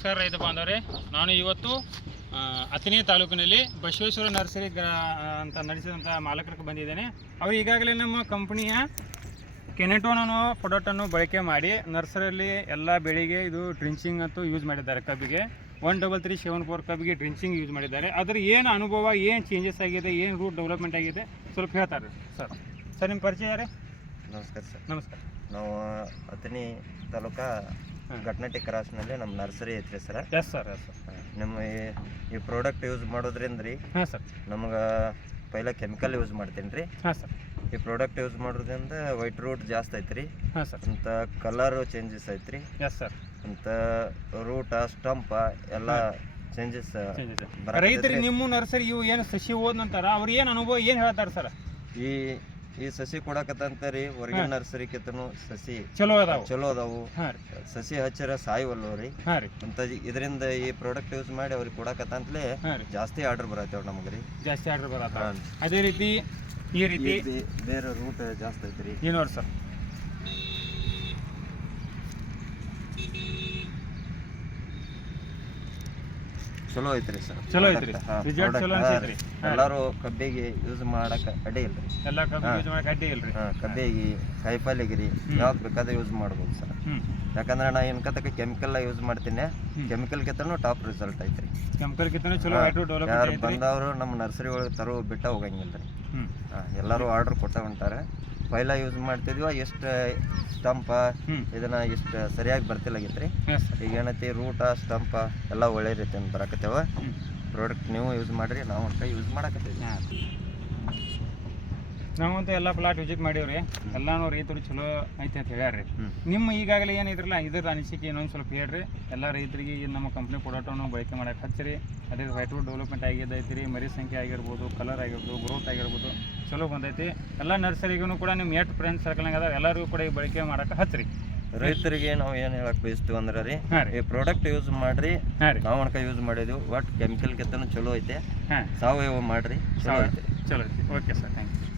ನಮಸ್ಕಾರ ರೈತ ಬಾಂಧವರೇ. ನಾನು ಇವತ್ತು ಅಥಣಿ ತಾಲೂಕಿನಲ್ಲಿ ಬಸವೇಶ್ವರ ನರ್ಸರಿ ಅಂತ ನಡೆಸಿದಂಥ ಮಾಲಕರಿಗೆ ಬಂದಿದ್ದೇನೆ. ಅವರು ಈಗಾಗಲೇ ನಮ್ಮ ಕಂಪನಿಯ ಕೆನೆಟೋನ್ ಅನ್ನೋ ಪ್ರಾಡಕ್ಟನ್ನು ಬಳಕೆ ಮಾಡಿ ನರ್ಸರಿಯಲ್ಲಿ ಎಲ್ಲ ಬೆಳೆಗೆ ಇದು ಡ್ರಿಂಚಿಂಗ್ ಅಂತೂ ಯೂಸ್ ಮಾಡಿದ್ದಾರೆ. ಕಬ್ಬಿಗೆ 13374 ಕಬ್ಬಿಗೆ ಡ್ರಿಂಚಿಂಗ್ ಯೂಸ್ ಮಾಡಿದ್ದಾರೆ. ಅದರ ಏನು ಅನುಭವ, ಏನು ಚೇಂಜಸ್ ಆಗಿದೆ, ಏನು ರೂಟ್ ಡೆವಲಪ್ಮೆಂಟ್ ಆಗಿದೆ ಸ್ವಲ್ಪ ಹೇಳ್ತಾರೆ ಸರ್. ಸರ್ ನಿಮ್ಮ ಪರಿಚಯ ಯಾರೇ? ನಮಸ್ಕಾರ ಸರ್. ನಮಸ್ಕಾರ. ನಾವು ಅಥಣಿ ತಾಲೂಕಾ ಘಟನಟಿ ಕ್ರಾಸ್ನಲ್ಲಿ ನಮ್ಮ ನರ್ಸರಿ ಐತ್ರಿ sir. Yes sir. Yes sir. ನಮ್ಮ ಈ ಪ್ರಾಡಕ್ಟ್ ಯೂಸ್ ಮಾಡೋದ್ರಿಂದ ರೀ ಹಾಂ ಸರ್, ನಮ್ಗೆ ಪೈಲ ಕೆಮಿಕಲ್ ಯೂಸ್ ಮಾಡ್ತೀನಿ ರೀ. ಹಾಂ ಸರ್. ಈ ಪ್ರಾಡಕ್ಟ್ ಯೂಸ್ ಮಾಡೋದ್ರಿಂದ ವೈಟ್ ರೂಟ್ ಜಾಸ್ತಿ ಐತ್ರಿ. ಹಾಂ ಸರ್. ಅಂತ ಕಲರು ಚೇಂಜಸ್ ಐತ್ರಿ. Yes sir. ಅಂತ ರೂಟ ಸ್ಟಂಪ ಎಲ್ಲ ಚೇಂಜಸ್. ರೈತರಿಗೆ ನಿಮ್ಮ ನರ್ಸರಿ ಇವು ಏನು ಸಸಿ ಓದ್ನಂತಾರ ಅವ್ರು ಏನು ಅನುಭವ ಏನು ಹೇಳ್ತಾರೆ ಸರ್? ಈ ಸಸಿ ಕೊಡಕತ್ತಂತ ರೀ ಹೊರಗಿನ ನರ್ಸರಿಕಿಂತನೂ ಸಸಿ ಚಲೋ ಅದಾವು. ಚಲೋ ಅದಾವು. ಹಾಂ ರೀ. ಸಸಿ ಹಚ್ಚಿರ ಸಾಯವಲ್ವ ರೀ. ಹಾಂ ರೀ. ಅಂತ ಇದರಿಂದ ಈ ಪ್ರಾಡಕ್ಟ್ ಯೂಸ್ ಮಾಡಿ ಅವ್ರಿಗೆ ಕೊಡಕತ್ತಂತಲೇ ಜಾಸ್ತಿ ಆರ್ಡರ್ ಬರತ್ತೇವ್ ನಮಗೆ ರೀ. ಜಾಸ್ತಿ ಆರ್ಡರ್ ಬರತ್ತ. ಅದೇ ರೀತಿ ಈ ರೀತಿ ಬೇರೆ ರೂಟ್ ಜಾಸ್ತಿ ಐತ್ರಿ. ಏನು ಸರ್? ಚಲೋ ಐತ್ರಿ ಸರ್. ಚಲೋ ಐತ್ರಿ. ರಿಸಲ್ಟ್ ಚಲೋ ಅನ್ಸೈತ್ರಿ. ಎಲ್ಲಾರು ಕಬ್ಬಿಗೆ ಯೂಸ್ ಮಾಡಕ್ ಅಡ್ಡಿ ಇಲ್ರಿ. ಎಲ್ಲ ಕಬ್ಬಿಗೆ ಯೂಸ್ ಮಾಡಕ್ ಅಡ್ಡಿ ಇಲ್ರಿ. ಕಬ್ಬಿಗೆ ಕಾಯಿಪಲ್ಲೆಗೆ ರೀ ಯಾವ್ದು ಬೇಕಾದ್ರೆ ಯೂಸ್ ಮಾಡ್ಬೋದು ಸರ್. ಯಾಕಂದ್ರೆ ನಾ ಏನ್ಕತಕ್ಕ ಕೆಮಿಕಲ್ ಯೂಸ್ ಮಾಡ್ತೀನಿ. ಕೆಮಿಕಲ್ ಕಿಂತನೂ ಟಾಪ್ ರಿಸಲ್ಟ್ ಐತ್ರಿ. ಕೆಮಿಕಲ್ ಕಿಂತನೂ ಚಲೋ ಡೆವಲಪ್ಮೆಂಟ್ ಯಾರು ಬಂದವರು ನಮ್ಮ ನರ್ಸರಿ ಒಳಗೆ ತರೋ ಬಿಟ್ಟ ಹೋಗಂಗಿಲ್ರಿ. ಎಲ್ಲರೂ ಆರ್ಡರ್ ಕೊಟ್ಟ ಹೊಂಟಾರೆ. ಪೈಲ ಯೂಸ್ ಮಾಡ್ತಿದ್ವಿ, ಎಷ್ಟು ಸ್ಟಂಪ ಇದನ್ನ ಎಷ್ಟು ಸರಿಯಾಗಿ ಬರ್ತಿಲ್ಲಾಗಿತ್ರಿ. ಈಗ ಏನೈತಿ ರೂಟ ಸ್ಟಂಪ ಎಲ್ಲ ಒಳ್ಳೆ ರೀತಿ ಬರಾಕತ್ತೇವ. ಪ್ರಾಡಕ್ಟ್ ನೀವು ಯೂಸ್ ಮಾಡಿರಿ, ನಾವು ಒಂದು ಕೈ ಯೂಸ್ ಮಾಡಕತ್ತೀವಿ. ನಾವಂತೂ ಎಲ್ಲ ಪ್ಲಾಟ್ ವಿಸಿಟ್ ಮಾಡೀವ್ರಿ. ಎಲ್ಲಾನು ರೈತರು ಚಲೋ ಐತೆ ಅಂತ ಹೇಳ್ಯಾರ್ರಿ. ನಿಮ್ಮ ಈಗಾಗಲೇ ಏನಿದ್ರಲ್ಲ ಇದ್ರ ಅನಿಸಿಕೆ ಇನ್ನೊಂದು ಸ್ವಲ್ಪ ಹೇಳ್ರಿ. ಎಲ್ಲ ರೈತರಿಗೆ ನಮ್ಮ ಕಂಪ್ನಿ ಪ್ರಾಡಕ್ಟನ್ನು ಬಳಕೆ ಮಾಡಕ್ಕೆ ಹಚ್ಚಿರಿ. ಅದೇ ವೈಟ್ ರೂಟ್ ಡೆವಲಪ್ಮೆಂಟ್ ಆಗಿದ್ದೈತಿ, ಮರಿ ಸಂಖ್ಯೆ ಆಗಿರ್ಬೋದು, ಕಲರ್ ಆಗಿರ್ಬೋದು, ಗ್ರೋತ್ ಆಗಿರ್ಬೋದು ಚಲೋ ಬಂದೈತಿ. ಎಲ್ಲ ನರ್ಸರಿಗೂ ಕೂಡ ನಿಮ್ಮ ಎಷ್ಟು ಫ್ರೆಂಡ್ಸ್ ಸರ್ಕಲ್ನಾಗ ಅದಾವ ಎಲ್ಲರಿಗೂ ಕೂಡ ಈ ಬಳಕೆ ಮಾಡಕ್ಕೆ ಹಚ್ಚಿರಿ. ರೈತರಿಗೆ ನಾವು ಏನು ಹೇಳಕ್ ಬಯಸ್ತೀವಿ ಅಂದ್ರೆ ರೀ, ಈ ಪ್ರಾಡಕ್ಟ್ ಯೂಸ್ ಮಾಡ್ರಿ. ನಾವು ಅನ್ಕ ಯೂಸ್ ಮಾಡಿದ್ವಿ. ಒಟ್ಟು ಕೆಮಿಕಲ್ ಕಿಂತನೂ ಚಲೋ ಐತೆ. ಸಾವಯವ ಮಾಡ್ರಿ, ಚಲೋ ಐತೆ. ಚಲೋ ಐತಿ. Okay sir, thank you.